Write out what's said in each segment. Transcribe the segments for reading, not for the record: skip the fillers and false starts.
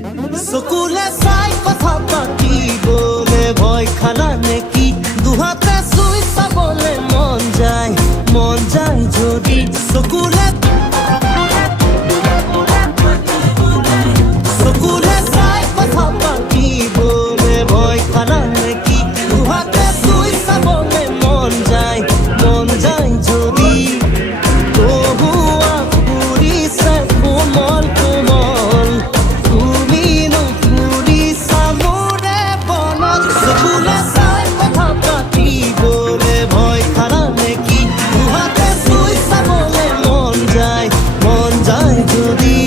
স্কুলে চাই কথা পাতি বলে ভয় খালা নেকি দুহাতে চুই চাবলে মন যায় যদি স্কুলে চাই কথা পাতি বলে ভয় খালা নেকি দুহাতে চুই চাবলে মন যায় যদি তবুয়া ফুরিছে কোমল কোমল তুমি নুফুৰিছা মোৰে বনত স্কুলে চাই কথা পাতি বলে ভয় খালা নেকি দুহাতে চুই চাবলে মন যায় যদি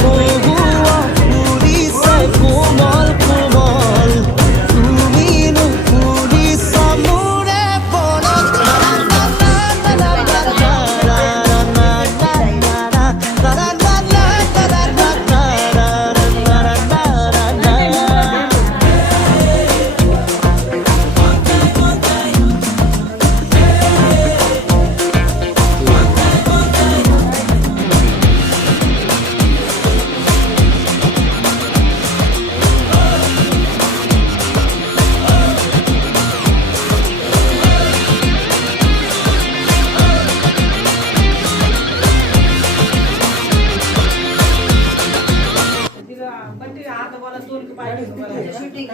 তবুৱা ফুৰিছে কোমল কোমল তুমি নুফুৰিছা মোৰে বনত Shooting,